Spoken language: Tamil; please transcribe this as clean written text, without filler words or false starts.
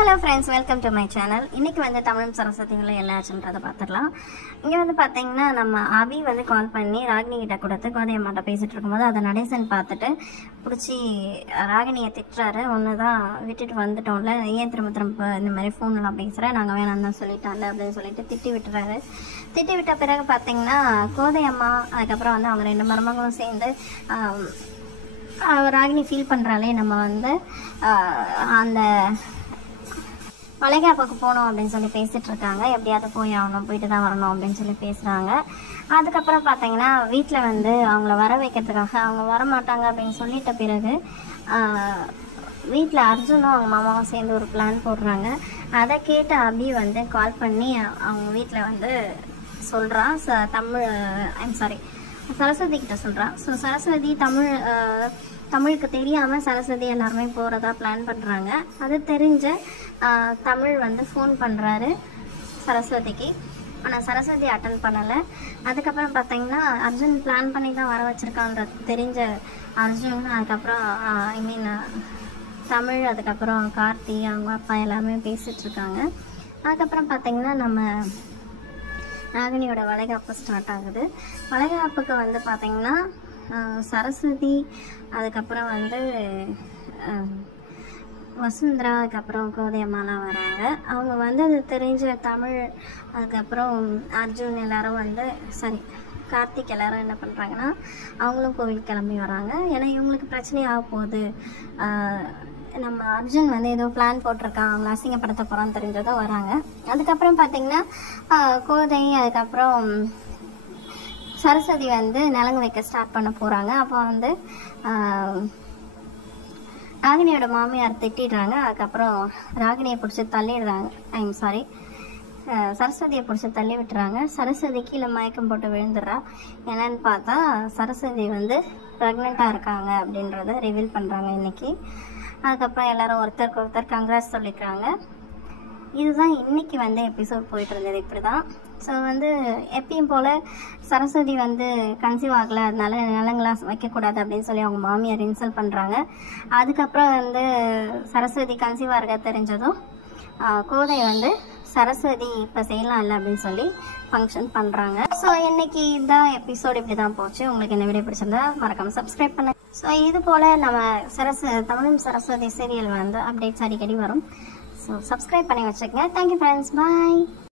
Hello friends, welcome to my channel. இன்னைக்கு வந்து தமிழும் சரஸ்வதிகளும் என்ன ஆச்சுன்றதை பார்த்துடலாம். இங்கே வந்து பார்த்தீங்கன்னா நம்ம அபி வந்து கால் பண்ணி ராகினி கிட்ட கொடுத்து கோதை அம்மாட்ட பேசிட்டு இருக்கும்போது அதை நடேசன் பார்த்துட்டு பிடிச்சி ராகினியை திட்டுறாரு. ஒன்று தான் விட்டுட்டு வந்துட்டோம்ல, ஏன் திரும்ப இந்த மாதிரி ஃபோன்லாம் பேசுகிறேன், நாங்கள் வேணாம் தான் சொல்லிட்டாங்க அப்படின்னு சொல்லிட்டு திட்டி விட்டுறாரு. திட்டி விட்ட பிறகு பார்த்தீங்கன்னா கோதை அம்மா அதுக்கப்புறம் வந்து அவங்க ரெண்டு மருமகளும் சேர்ந்து ராகினி ஃபீல் பண்ணுறாலே நம்ம வந்து அந்த வளைகாப்புக்கு போகணும் அப்படின்னு சொல்லி பேசிகிட்டு இருக்காங்க. எப்படியாவது போய் ஆகணும், போயிட்டு தான் வரணும் அப்படின்னு சொல்லி பேசுகிறாங்க. அதுக்கப்புறம் பார்த்தீங்கன்னா வீட்டில் வந்து அவங்கள வர வைக்கிறதுக்காக அவங்க வரமாட்டாங்க அப்படின்னு சொல்லிட்ட பிறகு வீட்டில் அர்ஜுனும் அவங்க மாமாவும் சேர்ந்து ஒரு பிளான் போடுறாங்க. அதை கேட்டு அபி வந்து கால் பண்ணி அவங்க வீட்டில் வந்து சொல்கிறான். சரஸ்வதி கிட்ட சொல்கிறான். ஸோ சரஸ்வதி தமிழுக்கு தெரியாமல் சரஸ்வதி எல்லாருமே போகிறதா பிளான் பண்ணுறாங்க. அது தெரிஞ்ச தமிழ் வந்து ஃபோன் பண்ணுறாரு சரஸ்வதிக்கு. ஆனால் சரஸ்வதி அட்டன் பண்ணலை. அதுக்கப்புறம் பார்த்தீங்கன்னா அர்ஜுன் பிளான் பண்ணி தான் வர வச்சுருக்கான்றது தெரிஞ்ச அர்ஜுன் அதுக்கப்புறம் தமிழ் அதுக்கப்புறம் கார்த்தி அவங்க அப்பா எல்லாமே பேசிகிட்ருக்காங்க. அதுக்கப்புறம் பார்த்தீங்கன்னா நம்ம ராகினியோட வளைகாப்பு ஸ்டார்ட் ஆகுது. வளைகாப்புக்கு வந்து பார்த்திங்கன்னா சரஸ்வதி அதுக்கப்புறம் வந்து வசுந்தரா அதுக்கப்புறம் கோதை அம்மாலாம் வராங்க. அவங்க வந்து அது தெரிஞ்ச தமிழ் அதுக்கப்புறம் அர்ஜுன் எல்லாரும் வந்து கார்த்திக் எல்லாரும் என்ன பண்ணுறாங்கன்னா அவங்களும் கோவில் கிளம்பி வராங்க. ஏன்னா இவங்களுக்கு பிரச்சனை ஆக போகுது, நம்ம அர்ஜுன் வந்து ஏதோ பிளான் போட்டிருக்கான், அவங்கள அசிங்கப்படுத்த போகிறான்னு தெரிஞ்சதும் வராங்க. அதுக்கப்புறம் பார்த்திங்கன்னா கோதை அதுக்கப்புறம் சரஸ்வதி வந்து நலங்கு வைக்க ஸ்டார்ட் பண்ண போகிறாங்க. அப்போ வந்து ராகினியோட மாமியார் திட்டிடுறாங்க. அதுக்கப்புறம் ராகினியை பிடிச்சி தள்ளிடுறாங்க. சரஸ்வதியை பிடிச்சி தள்ளி விட்டுறாங்க. சரஸ்வதி கீழே மயக்கம் போட்டு விழுந்துடுறா. என்னன்னு பார்த்தா சரஸ்வதி வந்து ப்ரெக்னெண்ட்டாக இருக்காங்க அப்படின்றத ரிவீல் பண்ணுறாங்க இன்னைக்கு. அதுக்கப்புறம் எல்லாரும் ஒருத்தருக்கு ஒருத்தர் கங்க்ராட்ஸ் சொல்லிக்கிறாங்க. இதுதான் இன்னைக்கு வந்து எபிசோட் போயிட்டு இருந்தது. இப்படி தான். ஸோ வந்து எப்பயும் போல் சரஸ்வதி வந்து கன்சீவ் ஆகலை, அதனால நிலங்களாம் வைக்கக்கூடாது அப்படின்னு சொல்லி அவங்க மாமியார் இன்சல்ட் பண்ணுறாங்க. அதுக்கப்புறம் வந்து சரஸ்வதி கன்சீவாக இருக்க தெரிஞ்சதும் கோதை வந்து சரஸ்வதி இப்போ செய்யலாம் இல்லை அப்படின்னு சொல்லி ஃபங்க்ஷன் பண்ணுறாங்க. ஸோ இன்னைக்கு இதான் எபிசோட் இப்படி தான் போச்சு. உங்களுக்கு என்ன வீடியோ பிடிச்சிருந்தா மறக்காமல் சப்ஸ்கிரைப் பண்ண. ஸோ இது போல் நம்ம தமிழும் சரஸ்வதி சீரியல் வந்து அப்டேட்ஸ் அடிக்கடி வரும். ஸோ சப்ஸ்கிரைப் பண்ணி வச்சுக்கோங்க. தேங்க்யூ ஃப்ரெண்ட்ஸ், பாய்.